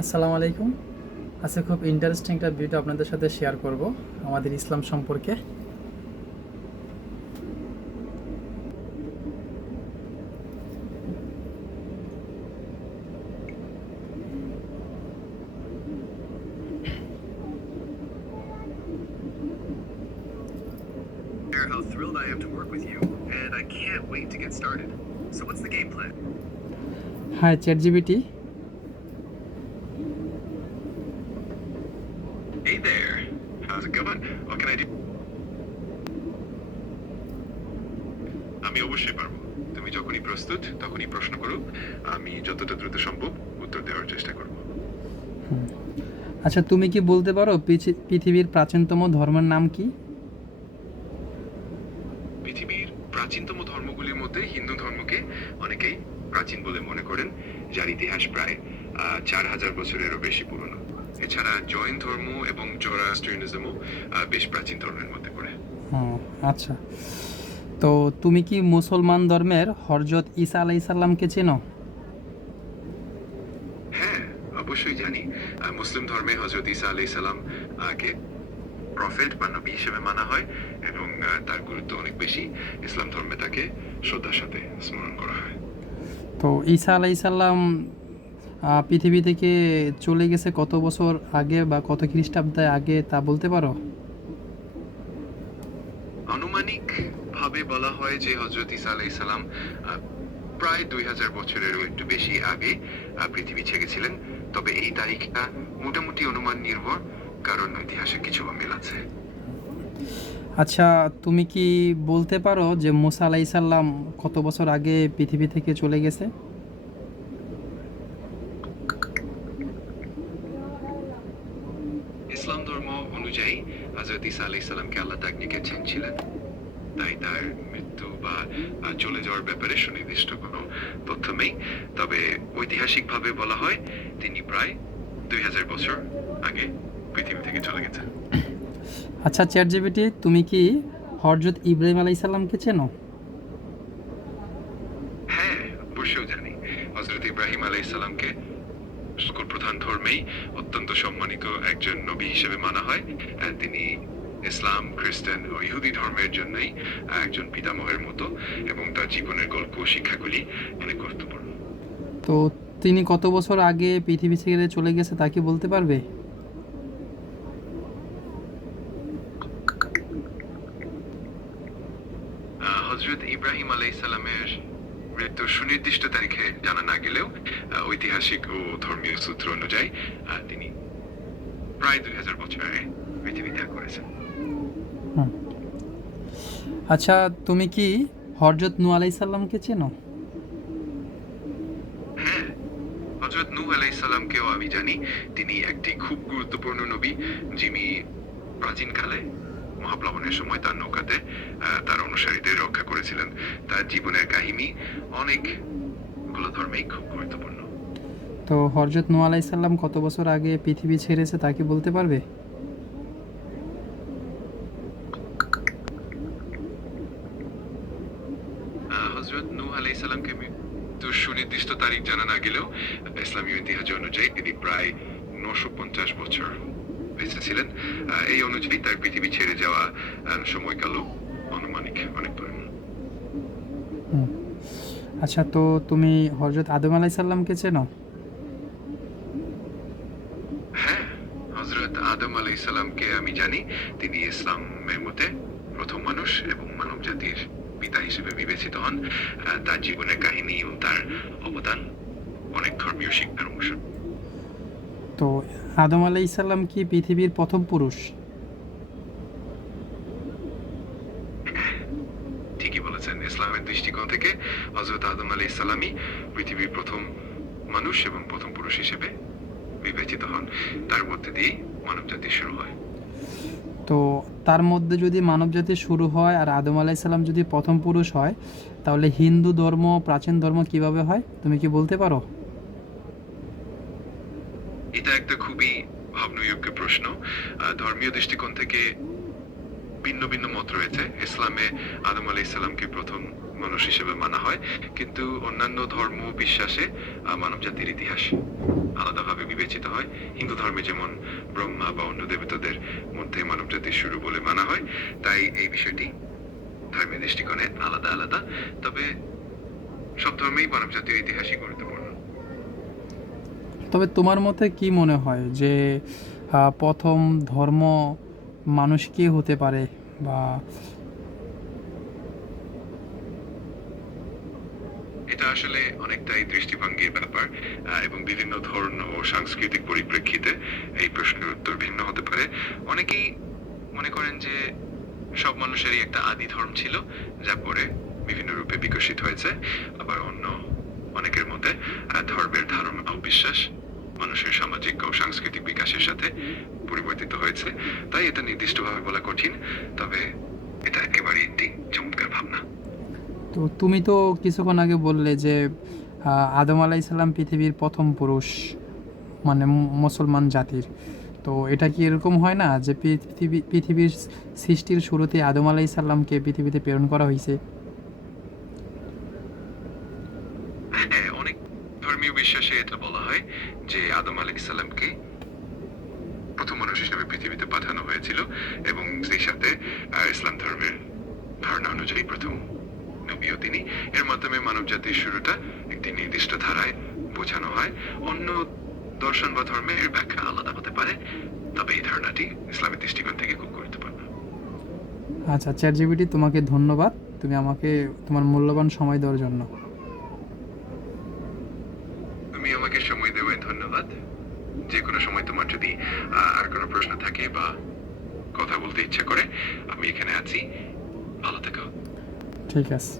আসসালামু আলাইকুম। আজকে খুব ইন্টারেস্টিং একটা ভিডিও আপনাদের সাথে শেয়ার করব আমাদের ইসলাম সম্পর্কে। How thrilled I am to work with you, and I can't wait to get started. So what's the game plan? Hi ChatGPT. Hey there. How's it going? What can I do? আমি অবশ্যই পারবো। তুমি যখনই প্রস্তুত তখনই প্রশ্ন করো। আমি যতটা দ্রুত সম্ভব উত্তর দেওয়ার চেষ্টা করব। আচ্ছা, তুমি কি বলতে পারো পৃথিবীর প্রাচীনতম ধর্মের নাম কি? পৃথিবীর প্রাচীনতম ধর্মগুলির মধ্যে হিন্দু ধর্মকে অনেকেই প্রাচীন বলে মনে করেন, যার ইতিহাস প্রায় 4000 বছরেরও বেশি পুরনো। এছাড়া জৈন ধর্ম এবং জোরাস্ট্রিয়ানিজমও বেশ প্রাচীন ধর্মের মধ্যে পড়ে। আচ্ছা, তো তুমি কি মুসলমান ধর্মের হযরত ঈসা আলাইহিস সালামকে চেনো? হ্যাঁ, অবশ্যই জানি। মুসলিম ধর্মে হযরত ঈসা আলাইহিস সালাম কে প্রফেট বা নবী হিসেবে মানা হয় এবং তার গুরুত্ব অনেক বেশি। ইসলাম ধর্মে তাকে শ্রদ্ধার সাথে স্মরণ করা হয়। তো ঈসা আলাইহিস সালাম পৃথিবী থেকে চলে গেছে কত বছর আগে বা কত খ্রিস্টাব্দে আগে তা বলতে পারো? আনুমানিক ভাবে বলা হয় যে হযরত ঈসা আলাইহিস সালাম প্রায় 2000 বছরেরও একটু বেশি আগে পৃথিবী ছেড়েছিলেন। তবে এই তারিখটা মোটামুটি অনুমান নির্ভর, কারণ ইতিহাসে কিছু অমিল আছে। আচ্ছা, তুমি কি বলতে পারো যে মুসা আলাইহিস সালাম কত বছর আগে পৃথিবী থেকে চলে গেছে? ইসলাম ধর্ম অনুযায়ী হযরত ঈসা আলাইহিস সালামকে আল্লাহ তাকনিকে ছিলেন, তাই তার মৃত্যু বা চলে যাওয়ার ব্যাপারে সুনির্দিষ্ট কোনো তথ্য নেই। তবে ঐতিহাসিকভাবে বলা হয় তিনি প্রায় 2000 বছর আগে পৃথিবী থেকে চলে গেছেন। আচ্ছা চ্যাটজিপিটি, তুমি কি হযরত ইব্রাহিম আলাইহিস সালামকে চেনো? হ্যাঁ, অবশ্যই জানি। হযরত ইব্রাহিম আলাইহিস সালামকে সকল প্রধান ধর্মেই অত্যন্ত সম্মানিত একজন নবী হিসেবে মানা হয়। তিনি ইসলাম, খ্রিস্টান ও ইহুদি ধর্মের জন্যই একজন পিতামহের মতো, এবং তার জীবনের গল্প ও শিক্ষাগুলি অনেক গুরুত্বপূর্ণ। তো তিনি কত বছর আগে পৃথিবী ছেড়ে চলে গেছে তা কি বলতে পারবে? হযরত ইব্রাহিম আলাইহিস সালামের মৃত্যুর সুনির্দিষ্ট তারিখে জানা না গেলেও ঐতিহাসিক ও ধর্মীয় সূত্র অনুযায়ী তিনি প্রায় 2000 বছর আগে পৃথিবী ত্যাগ করেছেন। হুম। আচ্ছা, তুমি কি হযরত নূহ আলাইহিস সালামকে চেনো? হ্যাঁ, হযরত নূহ আলাইহিস সালামকেও আমি জানি। তিনি একটি খুব গুরুত্বপূর্ণ নবী, যিনি প্রাচীনকালে মহাপ্লাবনের সময় তার নৌকাতে তার অনুসারীদের রক্ষা করেছিলেন। তার জীবনের কাহিনী অনেকগুলো ধর্মেই খুব গুরুত্বপূর্ণ। তো হযরত নূহ আলাইহিস সালাম কত বছর আগে পৃথিবী ছেড়েছে তা কি বলতে পারবে? হযরত নূহ আলাইহিস সালামকে মৃত্যুর সুনির্দিষ্ট তারিখ জানা না গেলেও ইসলামীয় ইতিহাস অনুযায়ী তিনি প্রায় 950 বছর বেঁচে ছিলেন। এই অনুযায়ী তার পৃথিবী ছেড়ে যাওয়া সময়কালও আনুমানিক অনেক পুরনো। হুম। আচ্ছা, তো তুমি হযরত আদম আলাইহিস সালামকে চেনো? হ্যাঁ, হযরত আদম আলাইহিস সালামকে আমি জানি। তিনি ইসলামের মতে প্রথম মানুষ এবং মানব জাতির পিতা হিসেবে বিবেচিত হন। তার জীবনের কাহিনী ও তার অবদান অনেক ধর্মীয় শিক্ষার অংশ। তো আদম আলাইহিস সালাম কি পৃথিবীর প্রথম পুরুষ? ঠিকই বলেছেন। ইসলামের দৃষ্টিকোণ থেকে হযরত আদম আলাইহিস সালামই পৃথিবীর প্রথম মানুষ এবং প্রথম পুরুষ হিসেবে বিবেচিত হন। তার মধ্যে দিয়েই মানবজাতি শুরু হয়। তো তার মধ্যে যদি মানবজাতি শুরু হয় আর আদম আলাইহিস সালাম যদি প্রথম পুরুষ হয়, তাহলে হিন্দু ধর্ম প্রাচীন ধর্ম কিভাবে হয় তুমি কি বলতে পারো? এটা একটা খুবই ভাবনাযোগ্য প্রশ্ন। ধর্মীয় দৃষ্টিকোণ থেকে ভিন্ন ভিন্ন মত রয়েছে। ইসলামে আদম আলাইহিস সালামকে প্রথম মানুষ হিসেবে মানা হয়, কিন্তু অন্যান্য ধর্ম বিশ্বাসে মানবজাতির ইতিহাস আলাদাভাবে বিবেচিত প্রতিষ্ঠিত হয়। হিন্দু ধর্মে যেমন ব্রহ্মা বা অন্য দেবতাদের মধ্যে মানবজাতির শুরু বলে মানা হয়, তাই এই বিষয়টি ধর্মীয় দৃষ্টিকোণে আলাদা আলাদা। তবে সব ধর্মেই মানবজাতীয় ইতিহাসই গুরুত্বপূর্ণ। তবে তোমার মতে কি মনে হয় যে প্রথম ধর্ম মানুষ কি হতে পারে, বা এটা আসলে অনেকটাই দৃষ্টিভঙ্গির ব্যাপার, এবং বিভিন্ন ধর্ম ও সাংস্কৃতিক পরিপ্রেক্ষিতে এই প্রশ্নের উত্তর ভিন্ন হতে পারে। অনেকেই মনে করেন যে সব মানুষেরই একটা আদি ধর্ম ছিল, যা পরে বিভিন্ন রূপে বিকশিত হয়েছে। আবার অন্য অনেকের মতে ধর্মের ধারণা ও বিশ্বাস মানুষের সামাজিক ও সাংস্কৃতিক বিকাশের সাথে পরিবর্তিত হয়েছে। তাই এটা নির্দিষ্টভাবে বলা কঠিন, তবে এটা একেবারেই একটি চমৎকার ভাবনা। তো তুমি তো কিছুক্ষণ আগে বললে যে আদম আলাইসাল্লাম পৃথিবীর প্রথম পুরুষ, মানে মুসলমান জাতির। তো এটা কি এরকম হয় না যে পৃথিবীর সৃষ্টির শুরুতে আদম আলাইসাল্লামকে পৃথিবীতে প্রেরণ করা হয়েছে? হ্যাঁ, অনেক ধর্মীয় বিশ্বাসে এটা বলা হয় যে আদম আলাইহিস সালামকে প্রথম মানুষ হিসেবে পৃথিবীতে পাঠানো হয়েছিল, এবং সেই সাথে ইসলাম ধর্মের ধারণা অনুযায়ী প্রথম নবীও তিনি। এর মাধ্যমে মানব জাতির শুরুটা একটি নির্দিষ্ট ধারায় বোঝানো হয়। অন্য দর্শন বা ধর্মে এর ব্যাখ্যা আলাদা হতে পারে, তবে এই ধারণাটি ইসলামের দৃষ্টিকোণ থেকে খুব গুরুত্বপূর্ণ। আচ্ছা, চ্যাটজিপিটি, তোমাকে ধন্যবাদ, তুমি আমাকে তোমার মূল্যবান সময় দেওয়ার জন্য। তুমি আমাকে সময় দেওয়ায় ধন্যবাদ। যে কোনো সময় তোমার যদি আর কোনো প্রশ্ন থাকে বা কথা বলতে ইচ্ছা করে, আমি এখানে আছি। ভালো থেকো। ঠিক আছে।